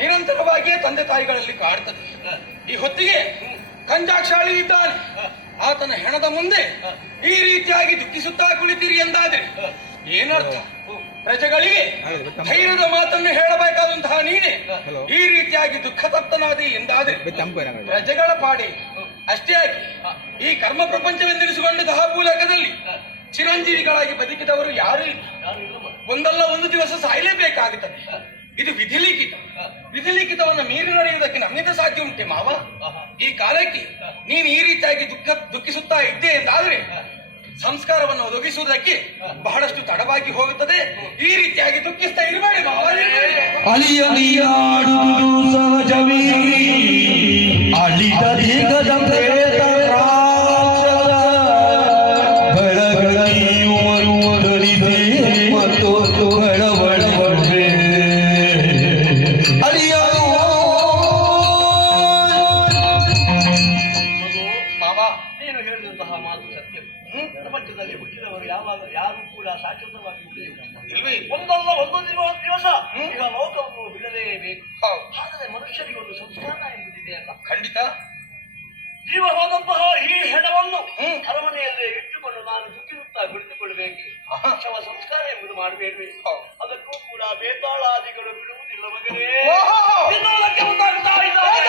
ನಿರಂತರವಾಗಿಯೇ ತಂದೆ ತಾಯಿಗಳಲ್ಲಿ ಕಾಡ್ತದೆ. ಈ ಹೊತ್ತಿಗೆ ಕಂಜಾಕ್ಷಾಳಿ ಇದ್ದಾನೆ, ಆತನ ಹೆಣದ ಮುಂದೆ ಈ ರೀತಿಯಾಗಿ ದುಃಖಿಸುತ್ತಾ ಕುಳಿತಿರಿ ಎಂದಾದ್ರೆ ಏನರ್ಥ? ಪ್ರಜೆಗಳಿಗೆ ಧೈರ್ಯದ ಮಾತನ್ನು ಹೇಳಬೇಕಾದಂತಹ ನೀನೆ ಈ ರೀತಿಯಾಗಿ ದುಃಖ ತಪ್ತನಾದಿ ಎಂದಾದ್ರೆ ಪ್ರಜೆಗಳ ಪಾಡೆ ಅಷ್ಟೇ ಆಗಿ ಈ ಕರ್ಮ ಪ್ರಪಂಚವೆಂದೆನಿಸಿಕೊಂಡು ದಹಾಭೂಲಕದಲ್ಲಿ ಚಿರಂಜೀವಿಗಳಾಗಿ ಬದುಕಿದವರು ಯಾರು ಇಲ್ಲ. ಒಂದಲ್ಲ ಒಂದು ದಿವಸ ಸಾಯಲೇಬೇಕಾಗುತ್ತದೆ. ಇದು ವಿಧಿಲಿಖಿತ. ವಿಧಿಲಿಖಿತವನ್ನು ಮೀರಿ ನಡೆಯುವುದಕ್ಕೆ ನಮ್ಮಿಂದ ಸಾಧ್ಯ ಉಂಟೆ ಮಾವ? ಈ ಕಾಲಕ್ಕೆ ನೀನು ಈ ರೀತಿಯಾಗಿ ದುಃಖಿಸುತ್ತಾ ಇದ್ದೆ ಎಂದಾದ್ರೆ ಸಂಸ್ಕಾರವನ್ನು ಒದಗಿಸುವುದಕ್ಕೆ ಬಹಳಷ್ಟು ತಡವಾಗಿ ಹೋಗುತ್ತದೆ. ಈ ರೀತಿಯಾಗಿ ದುಃಖಿಸ್ತಾ ಇರಬೇಡಿ ಮಾವ. ಸಹಜವೀ ಅಳಿದ ದಿಗದ ಪ್ರೇತ ಪ್ರಪಂಚದಲ್ಲಿ ಹುಟ್ಟಿದವರು ಯಾರು ಕೂಡ ಶಾಶ್ವತವಾಗಿ ಉಳಿಯುವುದಿಲ್ಲ. ಒಂದಲ್ಲ ಒಂದು ದಿವಸ ಈಗ ಲೋಕವನ್ನು ಬಿಡಲೇಬೇಕು. ಆದರೆ ಮನುಷ್ಯರಿಗೊಂದು ಸಂಸ್ಕಾರ ಎಂಬುದಿದೆ ಅಲ್ಲ? ಖಂಡಿತ. ಜೀವ ಹೋದಂತಹ ಈ ಹೆಣವನ್ನು ಅರಮನೆಯಲ್ಲೇ ಇಟ್ಟುಕೊಂಡು ನಾನು ದುಃಖಿಸುತ್ತಾ ಕುಳಿತುಕೊಳ್ಳಬೇಕೆ? ಶವ ಸಂಸ್ಕಾರ ಎಂಬುದು ಮಾಡಬೇಡ್ವೆ. ಅದಕ್ಕೂ ಕೂಡ ಬೇತಾಳಾದಿಗಳು ಬಿಡುವುದಿಲ್ಲ ಮಗನೇ. ತಿನ್ನುವುದಕ್ಕೆ ಮುಂದಾಗ್ತಾ ಇದ್ದಾರೆ.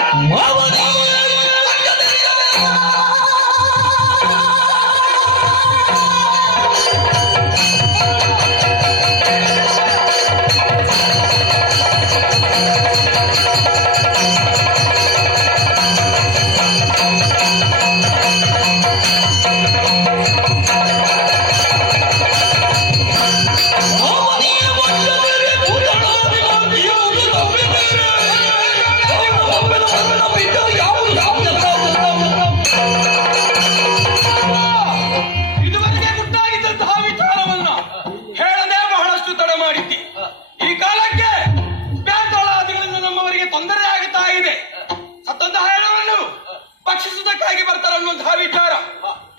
ಭಕ್ಷಿಸುವುದಕ್ಕಾಗಿ ಬರ್ತಾರನ್ನುವಂತಹ ವಿಚಾರ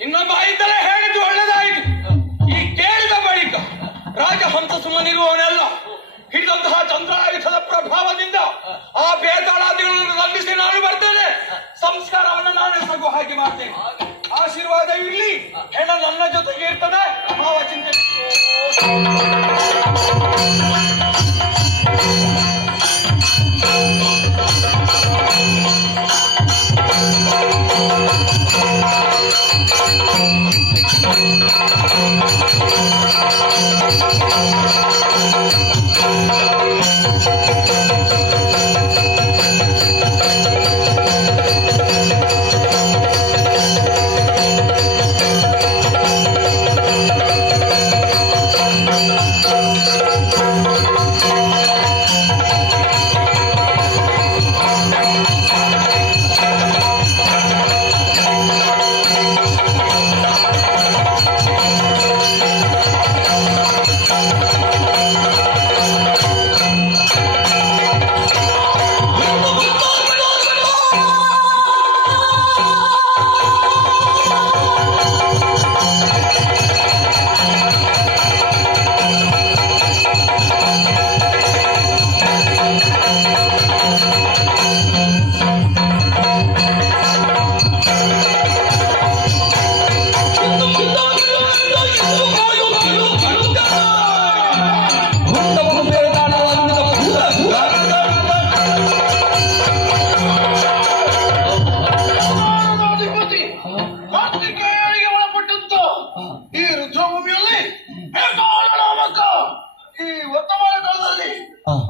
ಇನ್ನೊಬ್ಬ ಇದ್ದರೆ ಹೇಳಿದ್ದು ಒಳ್ಳೆದಾಯಿತು. ಈ ಕೇಳಿದ ಬಳಿಕ ರಾಜಹಂಸ ಸುಮ್ಮನಿರುವವನೆಲ್ಲ ಹಿಡಿದಂತಹ ಚಂದ್ರಾಯುಧದ ಪ್ರಭಾವದಿಂದ ಆ ಬೇತಾಳಾದಿಗಳನ್ನು ನಂಬಿಸಿ ನಾನು ಬರ್ತೇನೆ. ಸಂಸ್ಕಾರವನ್ನು ನಾನು ಎಸಗು ಹಾಗೆ ಮಾಡ್ತೇನೆ. ಆಶೀರ್ವಾದ ಇರಲಿ. ಹೆಣ ನನ್ನ ಜೊತೆಗೆ ಇರ್ತದೆ. ಮಾವ ಚಿಂತೆ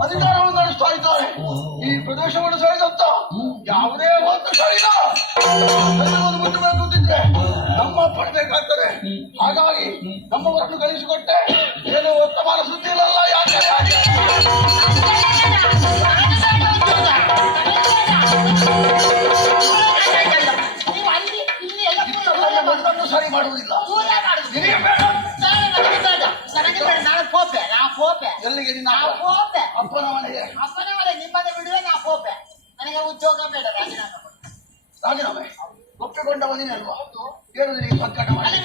ಅಧಿಕಾರವನ್ನು ನಡೆಸ್ತಾ ಇದ್ದಾರೆ. ಈ ಪ್ರದೇಶವನ್ನು ಸೇರಿದಂತ ಯಾವುದೇ ಒಂದು ಶರೀರ ಮುಟ್ಟಬೇಕು ಅಂತಿದ್ರೆ ನಮ್ಮ ಪಡಬೇಕಾಗ್ತದೆ. ಹಾಗಾಗಿ ನಮ್ಮವರನ್ನು ಕಳಿಸಿಕೊಟ್ಟೆ. ಏನು ವರ್ತಮಾನ ಸುದ್ದಿ ಇಲ್ಲಲ್ಲ. ಯಾಕೆ ಸರಿ ಮಾಡುವುದಿಲ್ಲ. ಎಲ್ಲಿಗೆ ನಿನ್ನ ಅಪ್ಪನ ಮನೆಗೆ? ಅಪ್ಪನ ಮನೆ ನಿಮ್ಮನೆ ಬಿಡುವೆ. ನಾ ಪೋಪೆ. ನನಗೆ ಉದ್ಯೋಗ ಬೇಡ. ರಾಜೀನಾಮೆ ಒಪ್ಪಿಕೊಂಡವ ನೀನಲ್ವಾ? 7 ದಿನ ಸಂಕಟ ಮಾಡಿ